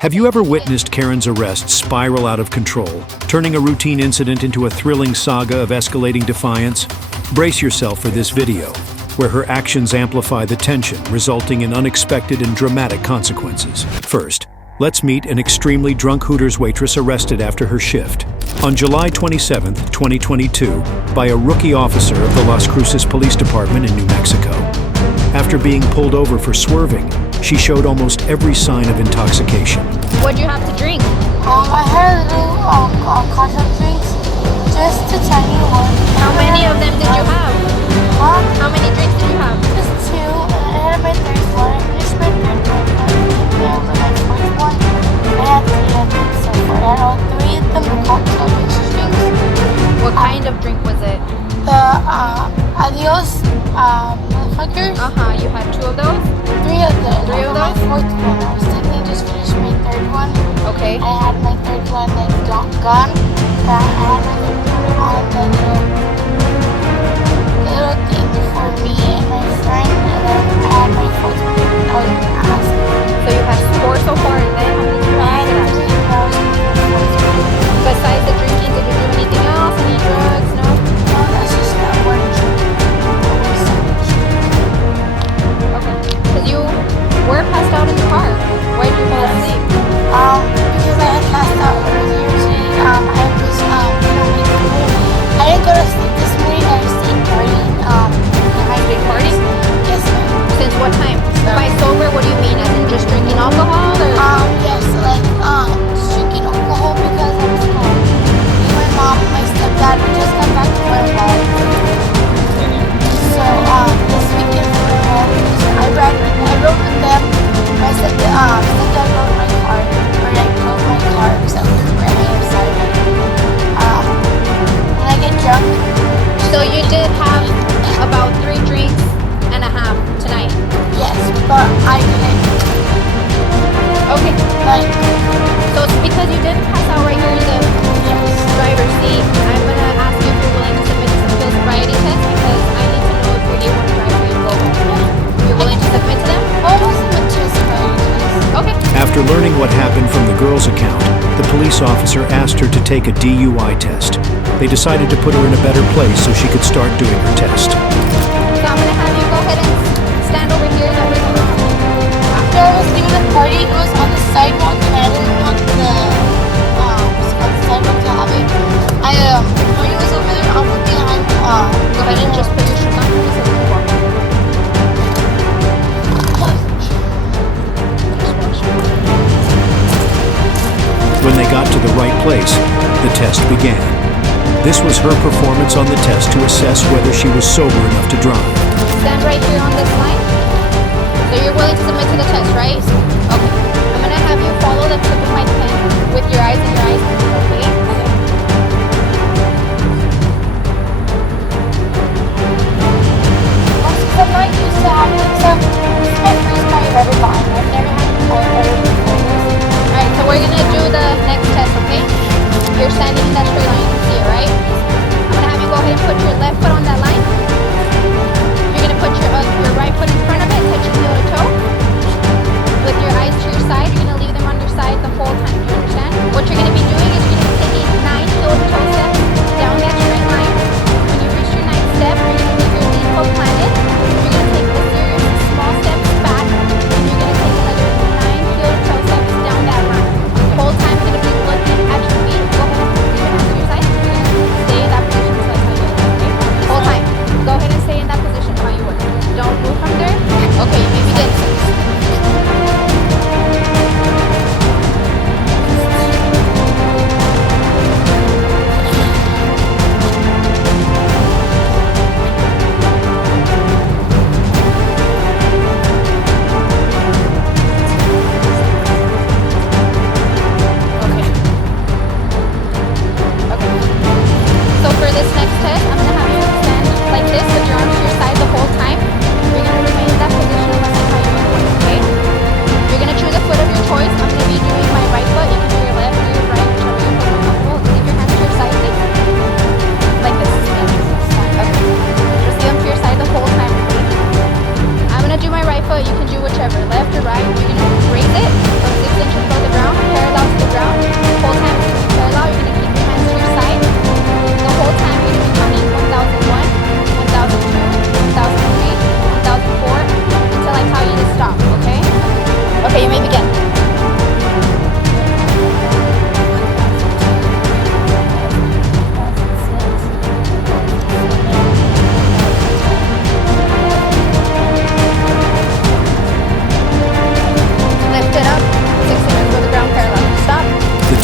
Have you ever witnessed Karen's arrest spiral out of control, turning a routine incident into a thrilling saga of escalating defiance? Brace yourself for this video, where her actions amplify the tension, resulting in unexpected and dramatic consequences. First, let's meet an extremely drunk Hooters waitress arrested after her shift. On July 27, 2022, by a rookie officer of the Las Cruces Police Department in New Mexico. After being pulled over for swerving, she showed almost every sign of intoxication. What'd you have to drink? I had a little contact drinks, just a tiny one. How many of them did you have? How many drinks did you have? Just two, and I had my third one. I finished my third one, and my fourth one. I had three of them so far. I had all three of them were cocktail mixed drinks. What kind of drink was it? The Adios motherfuckers. You had two of those? Three of them. Three of My those? fourth one. I was technically just finished my third one. Okay. I had my third one like gone. I had my third one on the little thing for me and my friend, and then I had my fourth one. I was gonna ask. So you had four so far, and then how many did you I have? had three. I was gonna do the fourth one. Besides the drinking, did you do anything else? Any drugs? No? No, that's just that one drink. Okay. Because you were passed out in the car. Why did you fall asleep? Because I had passed out earlier today. I didn't go to sleep this morning. I stayed partying. Big party? Yes, ma'am. Since what time? By sober, what do you mean? As in just drinking alcohol? Or? Yes, just drinking alcohol because I was home. Me and my mom and my stepdad, we just got back from our mom. So, this weekend we were home. I rode with them. My stepdad rode my car, or I drove my car because I was right outside. When I get drunk. So you did have about 3 drinks and a half tonight? Yes, but I didn't. Okay. So it's because you did pass out right here in the driver's seat. I'm going to ask you if you're willing to submit to some field sobriety tests because I need to know if you're able to drive for you to go home. You're willing to submit to them? I will submit to a sobriety test. Okay. After learning what happened from the girl's account, the police officer asked her to take a DUI test. They decided to put her in a better place so she could start doing her test. So I'm going to have you go ahead and stand over here. That way After I was leaving the party, it was on the sidewalk, and I didn't want the sidewalk to have it. When it was over there, I was behind. go ahead and just put your shoes on. When they got to the right place, the test began. This was her performance on the test to assess whether she was sober enough to drive. Stand right here on this line. So you're willing to submit to the test, right? Okay. I'm going to have you follow the tip of my pen with your eyes and your eyes. Okay? I'm not used to having some. This is my first car I've ever bought. I've never had a car ever before this. Alright, so we're going to do the next test, okay? You're standing in that straight line. You can see it, right? I'm going to have you go ahead and put your left foot on that line. You're going to put your right foot in front of it, touching heel to toe. With your eyes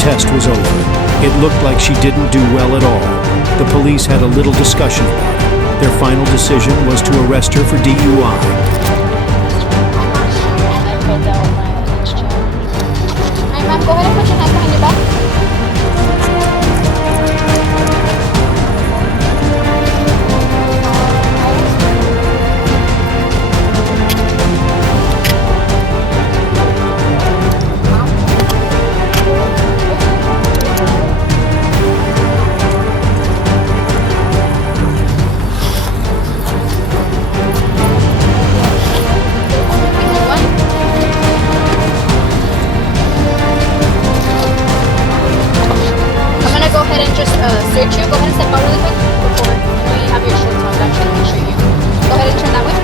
test was over. It looked like she didn't do well at all. The police had a little discussion about it. Their final decision was to arrest her for DUI. Alright, ma'am, go ahead and put your hands behind your back. Search you. Go ahead and step out really quick. Go forward. I know you have your shorts on. Actually, make sure you go ahead and turn that way.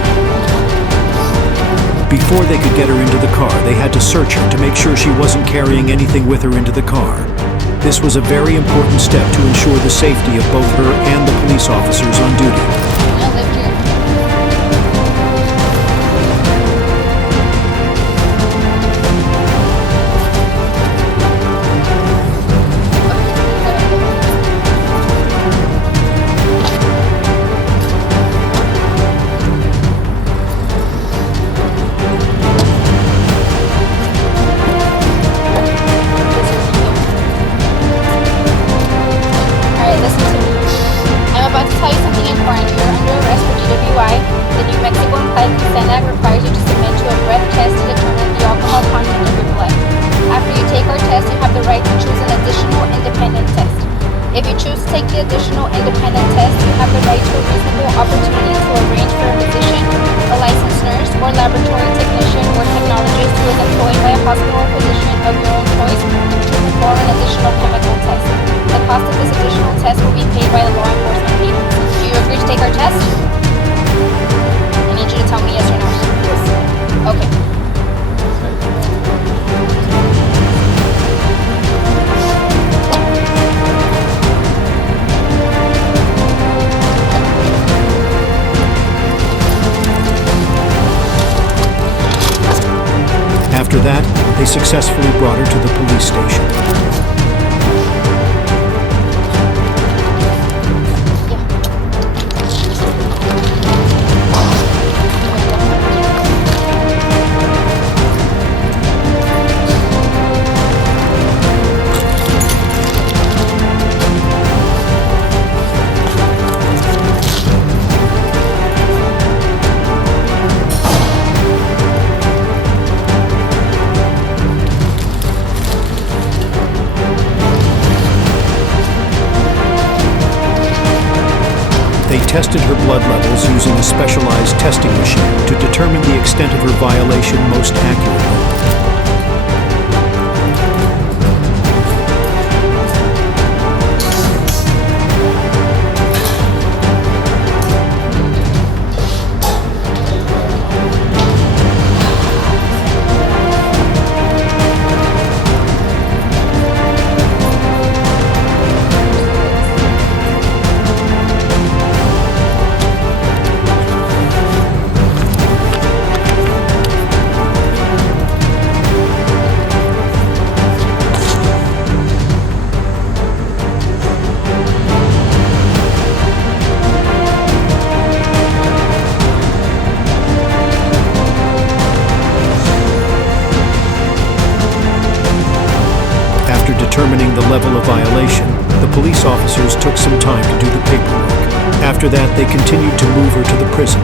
Before they could get her into the car, they had to search her to make sure she wasn't carrying anything with her into the car. This was a very important step to ensure the safety of both her and the police officers on duty. Now lift your additional independent test, you have the right to a reasonable opportunity to arrange for a physician, a licensed nurse, or laboratory technician or technologist who is employed by a hospital or physician of your own choice to perform an additional chemical test. The cost of this additional test will be paid by the law enforcement agency. Do you agree to take our test? I need you to tell me yes or no. Yes. Okay. After that, they successfully brought her to the police station. They tested her blood levels using a specialized testing machine to determine the extent of her violation most accurately. Determining the level of violation, the police officers took some time to do the paperwork. After that, they continued to move her to the prison.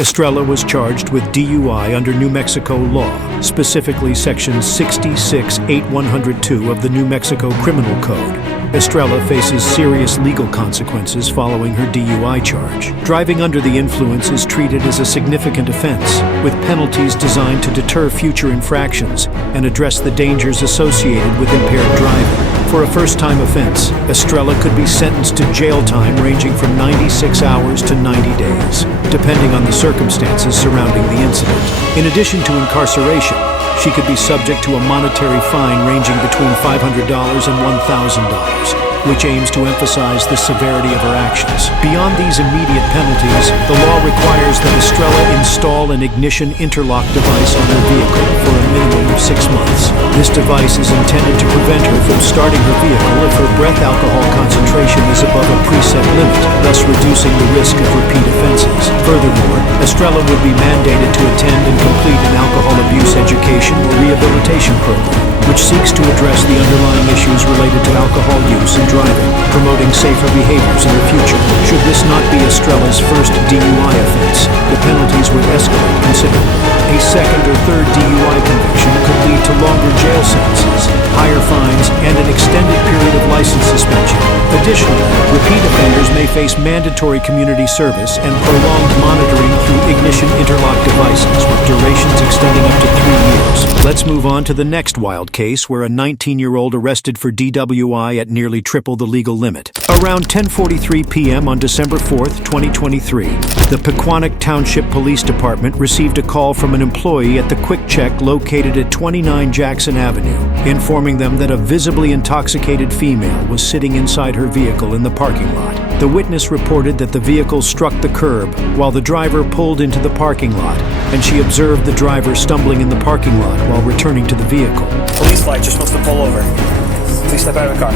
Estrella was charged with DUI under New Mexico law, specifically Section 668102 of the New Mexico Criminal Code. Estrella faces serious legal consequences following her DUI charge. Driving under the influence is treated as a significant offense, with penalties designed to deter future infractions and address the dangers associated with impaired driving. For a first-time offense, Estrella could be sentenced to jail time ranging from 96 hours to 90 days, depending on the circumstances surrounding the incident. In addition to incarceration, she could be subject to a monetary fine ranging between $500 and $1,000, which aims to emphasize the severity of her actions. Beyond these immediate penalties, the law requires that Estrella install an ignition interlock device on her vehicle for a minimum of 6 months. This device is intended to prevent her from starting her vehicle if her breath alcohol concentration is above a preset limit, thus reducing the risk of repeat offenses. Furthermore, Estrella would be mandated to attend and complete an alcohol abuse education or rehabilitation program, which seeks to address the underlying issues related to alcohol use and driving, promoting safer behaviors in the future. Should this not be Estrella's first DUI offense, the penalties would escalate considerably. A second or third DUI conviction could lead to longer jail sentences, higher fines, and an extended period of license suspension. Additionally, repeat offenders may face mandatory community service and prolonged monitoring through ignition interlock devices, with durations extending up to 3 years. Let's move on to the next wild case, where a 19-year-old arrested for DWI at nearly triple the legal limit. Around 10:43 p.m. on December 4th, 2023, the Pequannock Township Police Department received a call from an employee at the Quick Check located at 29 Jackson Avenue, informing them that a visibly intoxicated female was sitting inside her vehicle in the parking lot. The witness reported that the vehicle struck the curb while the driver pulled into the parking lot, and she observed the driver stumbling in the parking lot while returning to the vehicle. Police light, you're supposed to pull over. Please step out of the car.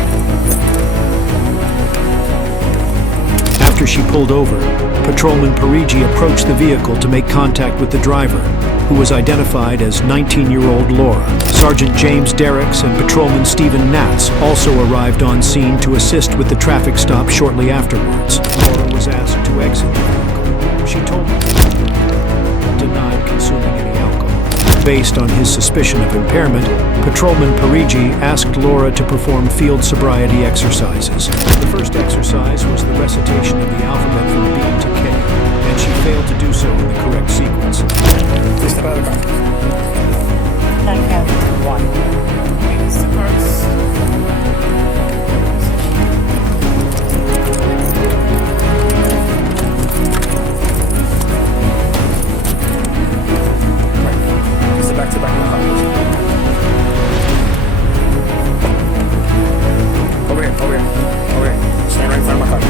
After she pulled over, Patrolman Parigi approached the vehicle to make contact with the driver, who was identified as 19-year-old Laura. Sergeant James Derricks and Patrolman Stephen Natz also arrived on scene to assist with the traffic stop shortly afterwards. Laura was asked to exit the vehicle. She told them denied consuming any alcohol. Based on his suspicion of impairment, Patrolman Parigi asked Laura to perform field sobriety exercises. The first exercise was the recitation of the alphabet from B to K, and she failed to do so in the correct sequence. Please step out of the car. Okay. 1. Release the purse. Back to back of the car. Over here. Stand right in front of my car.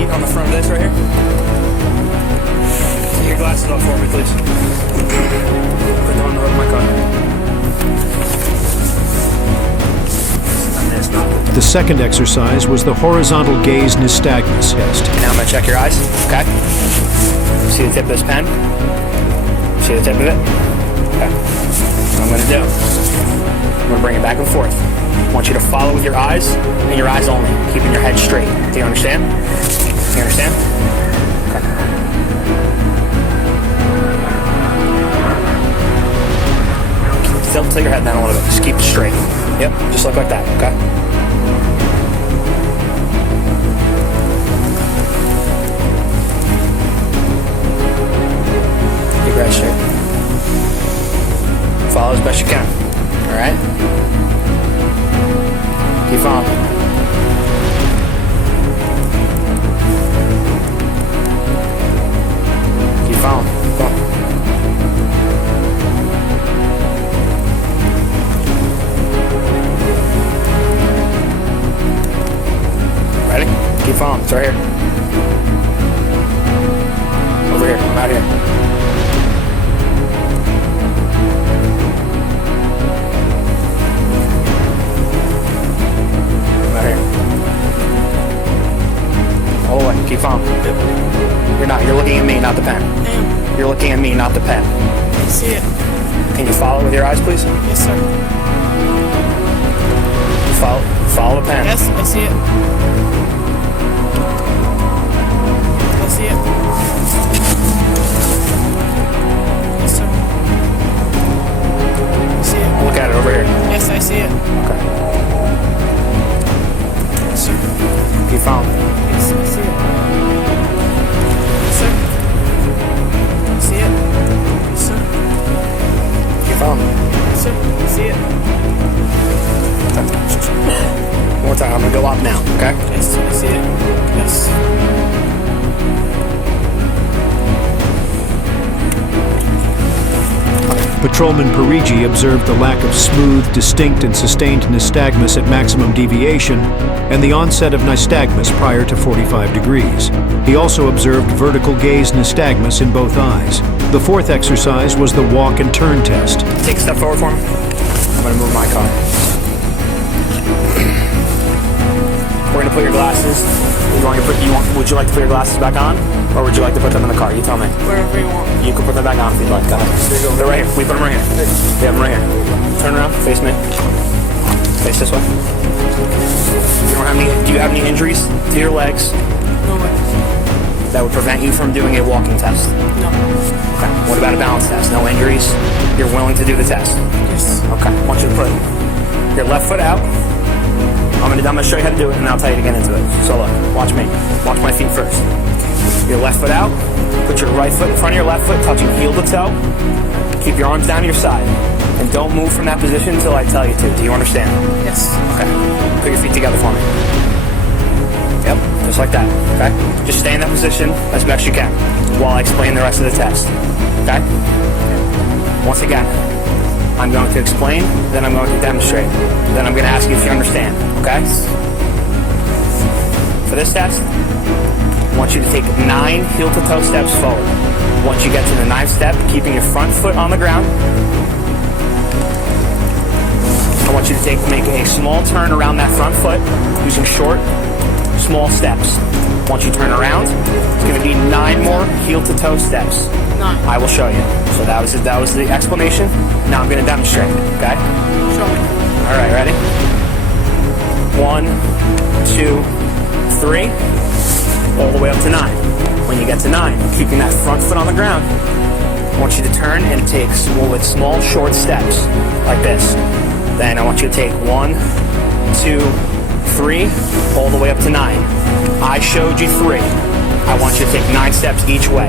seat on the front of this right here. Take your glasses off for me, please. Put them on the hood of my car. The second exercise was the horizontal gaze nystagmus test. And now I'm going to check your eyes, okay? See the tip of this pen? See the tip of it? Okay. What I'm going to do, I'm going to bring it back and forth. I want you to follow with your eyes and your eyes only, keeping your head straight. Do you understand? Do you understand? Okay. Tilt your head down a little bit. Just keep it straight. Yep, just look like that, okay? Keep your head straight. Follow as best you can, all right? Keep following. Keep following. Go on. Ready? Keep following. It's right here. Over here. I'm out here. Keep following. You're not. You're looking at me, not the pen. You're looking at me, not the pen. I see it. Can you follow with your eyes, please? Yes, sir. Follow the pen. Yes, I see it. I see it. Yes, sir. I see it. Look at it over here. Yes, I see it. Okay. Yes, sir. Keep following. Yes, I see it. Yes, sir. I see it. Yes, sir. Keep following. Yes, sir. I see it. One more time. I'm gonna go up now. Okay. Yes, I see it. Yes. Patrolman Parigi observed the lack of smooth, distinct, and sustained nystagmus at maximum deviation and the onset of nystagmus prior to 45 degrees. He also observed vertical gaze nystagmus in both eyes. The fourth exercise was the walk and turn test. Take a step forward for me. I'm gonna move my car. We're gonna put your glasses. Would you like to put your glasses back on, or would you like to put them in the car? You tell me. Wherever you want. You can put them back on if you'd like. Go ahead. There you go. They're right here. We put them right here. We have them right here. Turn around. Face me. Face this way. Do you have any injuries to your legs No way. that would prevent you from doing a walking test? No. Okay. What about a balance test? No injuries? You're willing to do the test? Yes. Okay. I want you to put your left foot out. I'm gonna show you how to do it, and I'll tell you to get into it. So look, watch me. Watch my feet first. Your left foot out. Put your right foot in front of your left foot, touching heel to toe. Keep your arms down to your side. And don't move from that position until I tell you to. Do you understand? Yes. Okay. Put your feet together for me. Yep, just like that. Okay? Just stay in that position as best you can while I explain the rest of the test. Okay? Once again, I'm going to explain, then I'm going to demonstrate. Then I'm going to ask you if you understand. Okay? For this test, I want you to take 9 heel-to-toe steps forward. Once you get to the 9th step, keeping your front foot on the ground, I want you to make a small turn around that front foot using short, small steps. Once you turn around, it's going to be 9 more heel-to-toe steps. 9. I will show you. So that was the explanation. Now I'm going to demonstrate. Okay? Show me. All right, ready? 1, 2, 3, all the way up to 9. When you get to 9, keeping that front foot on the ground, I want you to turn and take small, short steps like this. Then I want you to take 1, 2, 3, all the way up to 9. I showed you 3. I want you to take 9 steps each way.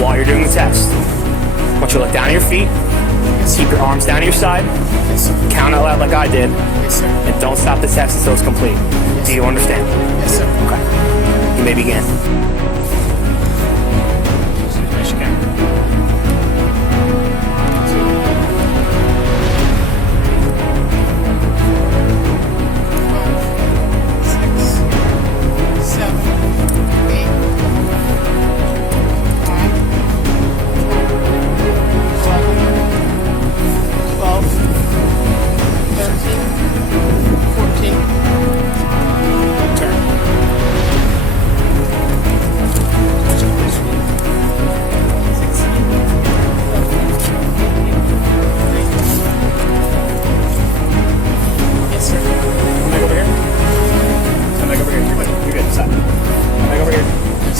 While you're doing the test, I want you to look down at your feet, keep your arms down to your side, Yes, sir. count out loud like I did, Yes, sir. and don't stop the test until it's complete. Do you understand? Yes, sir. Okay. You may begin. Yes, you can. 5, 6, 7,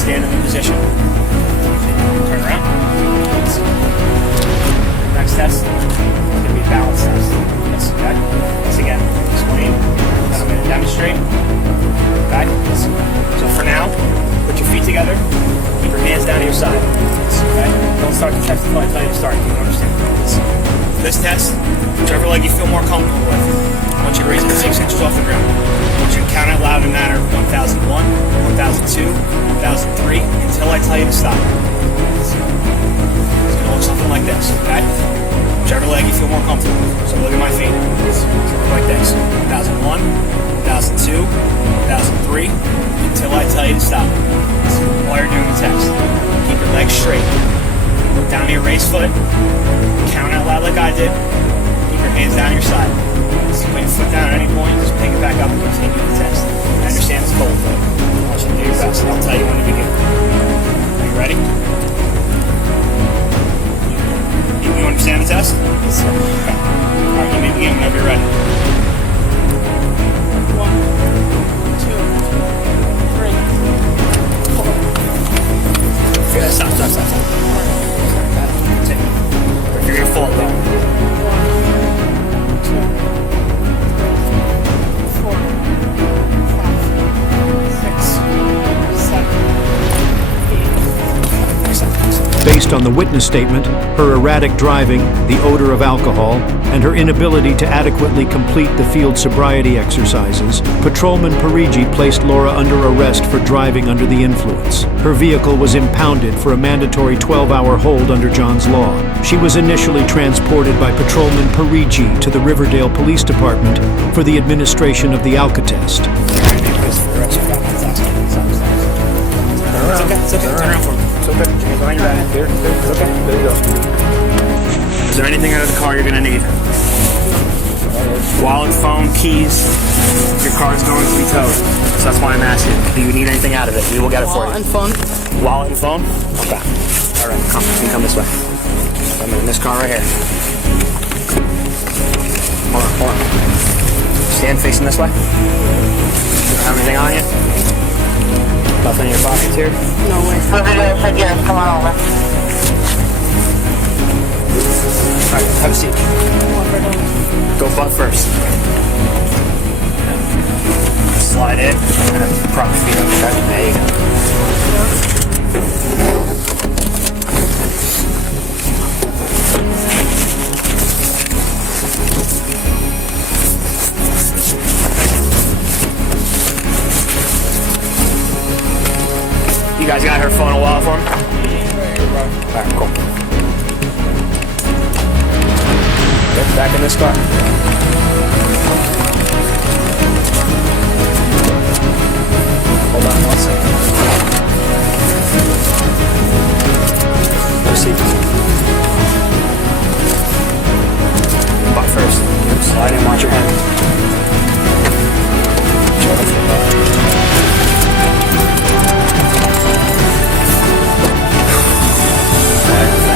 stand in the position. Turn around. Next test is going to be a balance test. Yes, okay? Once again, explain. Then I'm going to demonstrate. Okay? So for now, put your feet together. Keep your hands down to your side. Okay? Don't start the test until I tell you to start. You understand? This test, whichever leg you feel more comfortable with, I want you to raise it 6 inches off the ground. I want you to count out loud in manner 1001, 1002, 1003, until I tell you to stop. It's going to look something like this, okay? Whichever leg you feel more comfortable with. So look at my feet. It's going to look like this. 1001, 1002, 1003, until I tell you to stop. While you're doing the test, keep your legs straight. Look down to your raised foot. Count out loud like I did. Keep your hands down your side. So put your foot down at any point, just pick it back up and continue the test. I understand it's cold, but I want you to do your best. I'll tell you when to begin. Are you ready? You understand the test? Yes, sir. Okay. Alright, you may begin whenever you're ready. 1, 2, 3, 4. Okay, stop. You're gonna fall down. 1, 2, 3, 4, 5, 6, 7, 8. Based on the witness statement, her erratic driving, the odor of alcohol, and her inability to adequately complete the field sobriety exercises, Patrolman Parigi placed Laura under arrest for driving under the influence. Her vehicle was impounded for a mandatory 12-hour hold under John's law. She was initially transported by Patrolman Parigi to the Riverdale Police Department for the administration of the alcatest. It's okay. Turn around for me. It's okay. Hands behind your back. Here. It's okay. There you go. Is there anything out of the car you're going to need? Wallet, phone, keys. Your car's going to be towed. So that's why I'm asking. Do you need anything out of it? We will get it for you. Wallet and phone. Wallet and phone? Okay. All right. Come. You can come this way. I'm in this car right here. Hold on. Stand facing this way. You don't have anything on you? Nothing in your pockets here? No way. Yes, come on over. Alright, have a seat. Go butt first. Slide in and prop your feet up, okay? There you go. You guys got her phone and wallet for me? Alright, cool. Get back in this car. Hold on 1 second. Have a seat. Butt first. Slide in, watch your hand.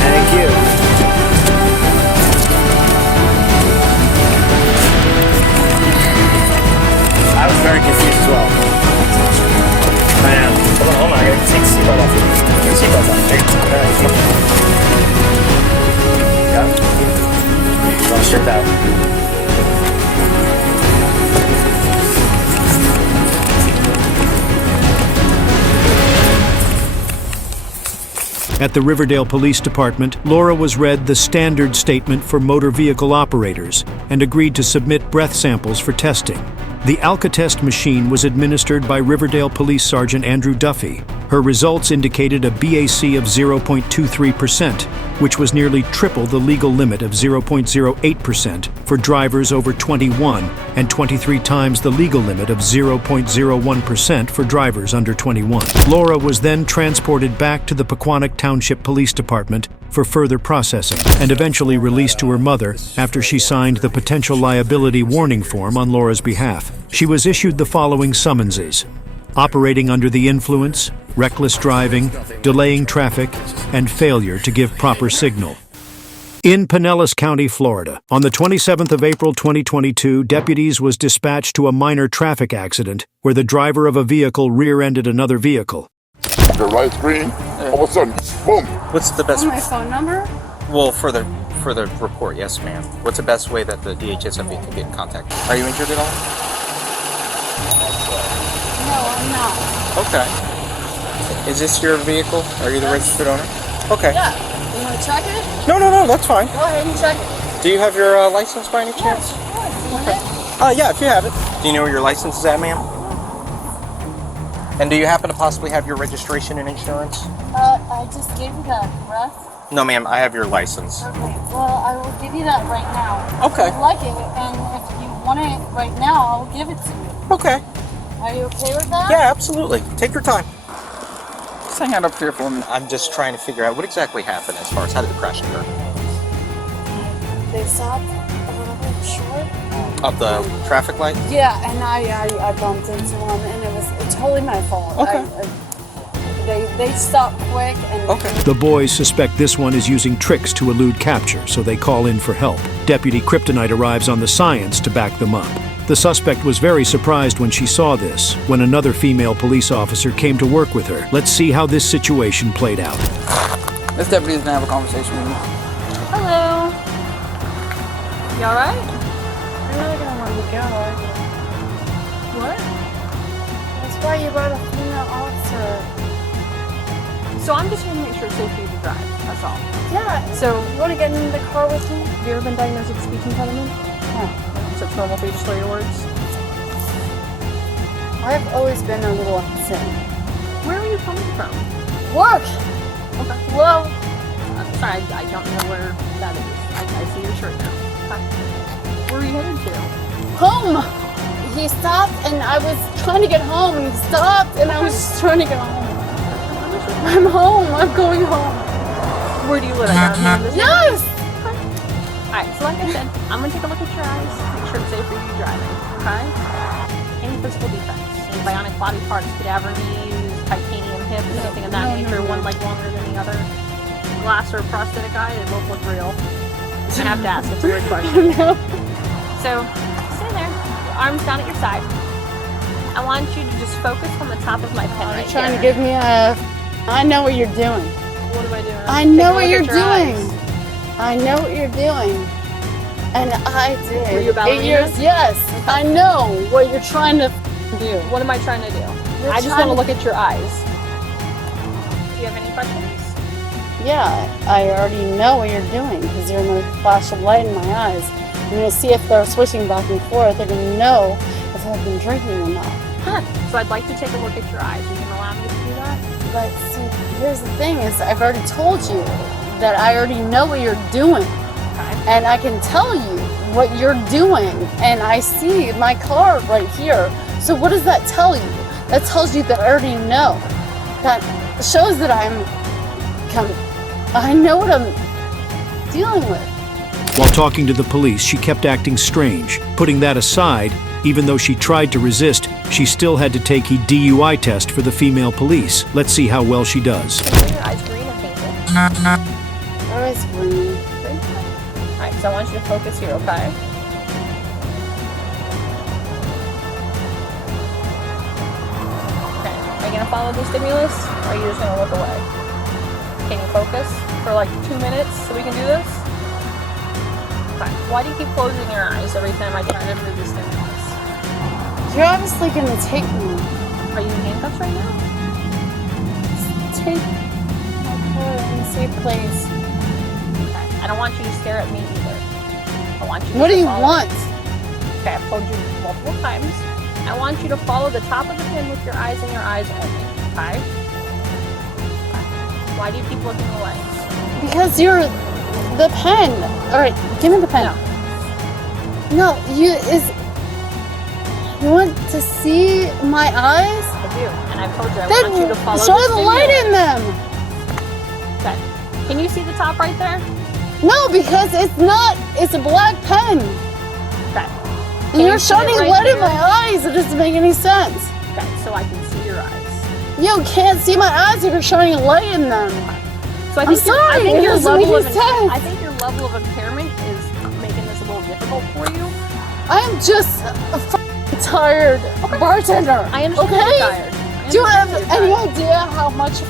Thank you. I was very confused as well. I am. Hold on, I gotta take the seatbelt off. Take the seatbelt off. There you go. Alright, come on. Yeah. Don't strip out. At the Riverdale Police Department, Laura was read the standard statement for motor vehicle operators and agreed to submit breath samples for testing. The Alcatest machine was administered by Riverdale Police Sergeant Andrew Duffy. Her results indicated a BAC of 0.23%, which was nearly triple the legal limit of 0.08% for drivers over 21 and 23 times the legal limit of 0.01% for drivers under 21. Laura was then transported back to the Pequannock Township Police Department for further processing and eventually released to her mother after she signed the potential liability warning form on Laura's behalf. She was issued the following summonses: operating under the influence, reckless driving, delaying traffic, and failure to give proper signal. In Pinellas County, Florida, on the 27th of April 2022, deputies was dispatched to a minor traffic accident where the driver of a vehicle rear-ended another vehicle. the light's green, all of a sudden, boom. What's the best? My phone number? Well, for the report, yes, ma'am. What's the best way that the DHSFA can get in contact? Are you injured at all? No, I'm not. Okay. Is this your vehicle? Are you the registered owner? Okay. Yeah. You want to check it? No, that's fine. Go ahead and check it. Do you have your license by any chance? Yeah, if you have it. Do you know where your license is at, ma'am? And do you happen to possibly have your registration and insurance? I just gave you that, correct? No, ma'am, I have your license. Okay. Well, I will give you that right now. Okay. If you like it, and if you want it right now, I'll give it to you. Okay. Are you okay with that? Yeah, absolutely. Take your time. Just hang out up here for me. I'm just trying to figure out what exactly happened as far as how did the crash occur? They stopped a little bit short. Of the traffic light? Yeah, and I bumped into them, and it was totally my fault. Okay. They stopped quick, and Okay. The boys suspect this one is using tricks to elude capture, so they call in for help. Deputy Kryptonite arrives on the science to back them up. The suspect was very surprised when she saw this, when another female police officer came to work with her. Let's see how this situation played out. This deputy's gonna have a conversation with me. Hello. You alright? I'm not gonna let you go. What? That's why you brought a female officer. So I'm just here to make sure it's safe for you to drive. That's all. Yeah. So, You want to get in the car with me? have you ever been diagnosed with speech impediment? No. So it's normal for you to slur your words? I've always been a little upset. Where are you coming from? Work. Okay. Well, I'm sorry, I don't know where that is. I see your shirt now. Okay. Where are you headed to? home. He stopped, and I was trying to get home, and he stopped, and I was just trying to get home. I'm home. I'm going home. Where do you live? At this Yes. Alright, so like I said, I'm gonna take a look at your eyes, make sure it's safe for you driving, okay? Any physical defects, any bionic body parts, cadaver knees, titanium hips, anything of that nature, one leg longer than the other, glass or prosthetic eye, they both look real. I have to ask, it's a weird question. No. So, stay there, your arms down at your side. I want you to just focus on the top of my pen right You're trying here. to give me a... I know what you're doing. What am I doing? I Take a know look what at you're your doing. eyes. I know what you're doing. And I did. Were you a 8 ballerina? years. Yes. I know what you're trying to do. What am I trying to do? You're I just trying want to to- look at your eyes. Do you have any questions? Yeah, I already know what you're doing because you're going to flash a light in my eyes. You're going to see if they're switching back and forth. They're going to know if I've been drinking or not. Huh. So I'd like to take a look at your eyes. You can allow me to do that? But see, here's the thing is I've already told you that I already know what you're doing. Okay. And I can tell you what you're doing. And I see my car right here. So what does that tell you? That tells you that I already know. That shows that I know what I'm dealing with. While talking to the police, she kept acting strange. Putting that aside, even though she tried to resist, she still had to take a DUI test for the female police. Let's see how well she does. Are your eyes green or painted? Oh, it's green. Green? Alright, so I want you to focus here, okay? Okay. Are you going to follow the stimulus? Or are you just going to look away? Can you focus for like 2 minutes so we can do this? Okay. Why do you keep closing your eyes every time I try to move the stimulus? You're obviously going to take me. Are you in handcuffs right now? Take my car in a safe place. Okay. I don't want you to stare at me either. I want you to What do you follow- want? Okay, I've told you multiple times. I want you to follow the top of the pin with your eyes and your eyes only. Okay? Why do you keep looking away? Because you're the pen. All right, give me the pen. No, you want to see my eyes? I do, and I've told you I Then want you to follow shine the light stimulus. in them. Okay. Can you see the top right there? No, because it's a black pen. Okay. And Can you're you see it shining right light in here? my eyes. It doesn't make any sense. Okay, so I can see your eyes. You can't see my eyes if you're shining a light in them. So I I'm think sorry, I think it your doesn't level make of any sense. I think your level of impairment is making this a little difficult for you. I'm just a f***ing tired bartender. I understand okay? you're tired. I Do you have any idea how much?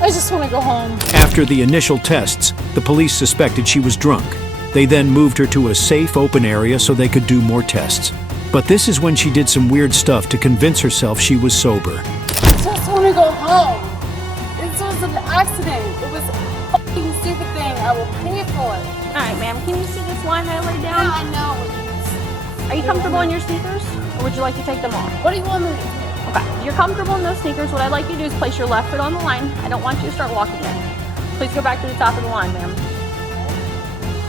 I just want to go home. After the initial tests, the police suspected she was drunk. They then moved her to a safe, open area so they could do more tests. But this is when she did some weird stuff to convince herself she was sober. I just want to go home. This was an accident. It was a fucking stupid thing. I will pay for it. Alright, ma'am, can you see this line I laid down? Yeah, I know. Are you comfortable in your sneakers? Or would you like to take them off? What do you want me to do? Okay, you're comfortable in those sneakers. What I'd like you to do is place your left foot on the line. I don't want you to start walking yet. Please go back to the top of the line, ma'am.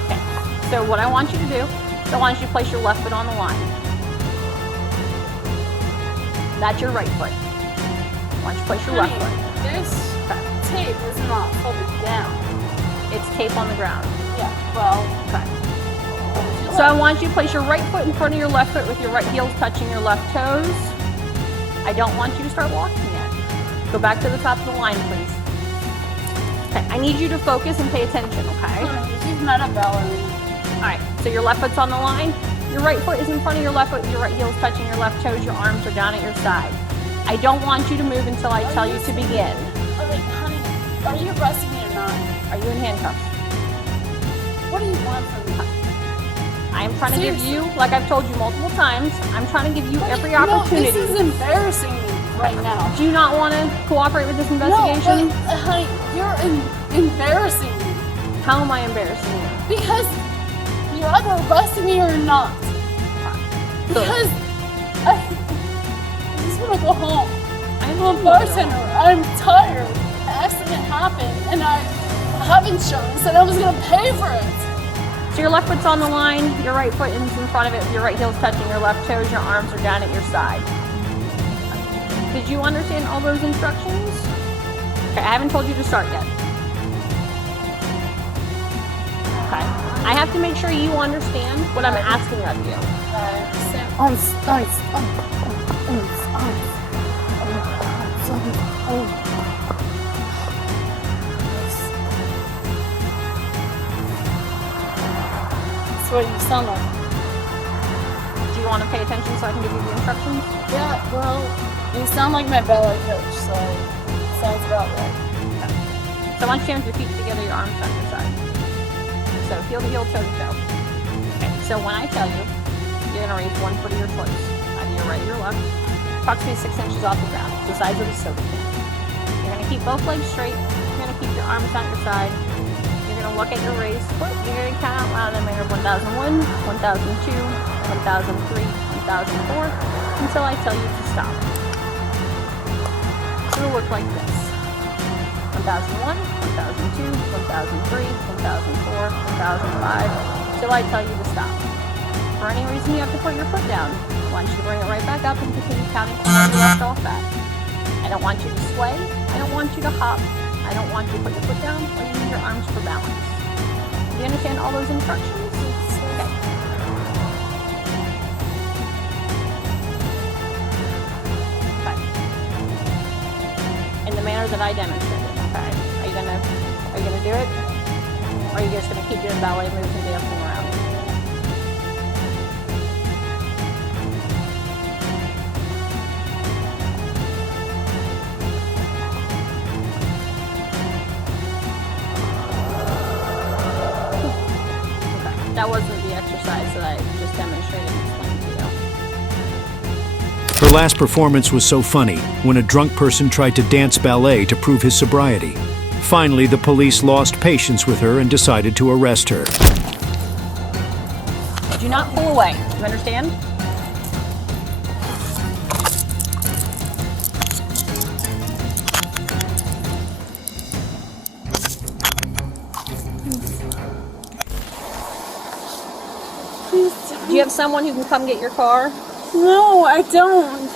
Okay, so what I want you to do is I want you to place your left foot on the line. That's your right foot. I want you to place your left foot. This tape is not folded down. It's tape on the ground. Yeah, well, Okay. So I want you to place your right foot in front of your left foot with your right heels touching your left toes. I don't want you to start walking yet. Go back to the top of the line, please. Okay, I need you to focus and pay attention, okay? she's not a ballerina. Alright, so your left foot's on the line. Your right foot is in front of your left foot with your right heels touching your left toes. Your arms are down at your side. I don't want you to move until I tell you to begin. Alright, honey, are you arresting me or not? Are you in handcuffs? What do you want from me? I'm trying to give you, like I've told you multiple times, I'm trying to give you every No, opportunity. this is embarrassing me right now. Do you not want to cooperate with this investigation? No, but, honey, you're embarrassing me. How am I embarrassing you? Because you're either arresting me or not. So- Because I just want to go home. I'm a understand bartender. I'm tired. The accident happened, and I have insurance, and I was going to pay for it. So your left foot's on the line, your right foot is in front of it, your right heel's touching your left toes, your arms are down at your side. Did you understand all those instructions? Okay, I haven't told you to start yet. Okay. I have to make sure you understand what I'm asking of you. That's what you sound like. Do you want to pay attention so I can give you the instructions? Yeah, well, you sound like my ballet coach, so sounds about right. So I want you to have your feet together, your arms down your side. So heel to heel, toe to toe. Okay, so when I tell you, you're going to raise one foot of your choice, either your right or your left, approximately 6 inches off the ground, the size of a soda can. You're going to keep both legs straight. You're going to keep your arms down your side. You're going to look at your raised foot. You're going to count out loud in manner 1001, 1002, 1003, 1004, until I tell you to stop. It'll look like this. 1001, 1002, 1003, 1004, 1005, till I tell you to stop. For any reason you have to put your foot down, I want you to bring it right back up and continue counting from where you left off at. I don't want you to sway, I don't want you to hop, I don't want you to put your foot down or use your arms for balance. Do you understand all those instructions? Okay. In the manner that I demonstrated, okay? Are you gonna do it? Or are you just gonna keep doing ballet moves and dancing around? Okay, that wasn't the exercise that I just demonstrated and explained to you. Her last performance was so funny when a drunk person tried to dance ballet to prove his sobriety. Finally, the police lost patience with her and decided to arrest her. Do not pull away. You understand? Do you have someone who can come get your car? No, I don't.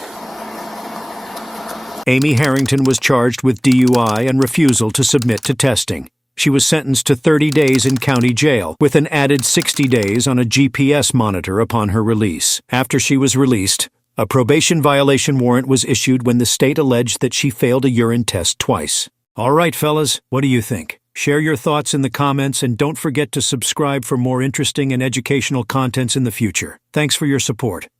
Amy Harrington was charged with DUI and refusal to submit to testing. She was sentenced to 30 days in county jail, with an added 60 days on a GPS monitor upon her release. After she was released, a probation violation warrant was issued when the state alleged that she failed a urine test twice. All right, fellas, what do you think? Share your thoughts in the comments and don't forget to subscribe for more interesting and educational contents in the future. Thanks for your support.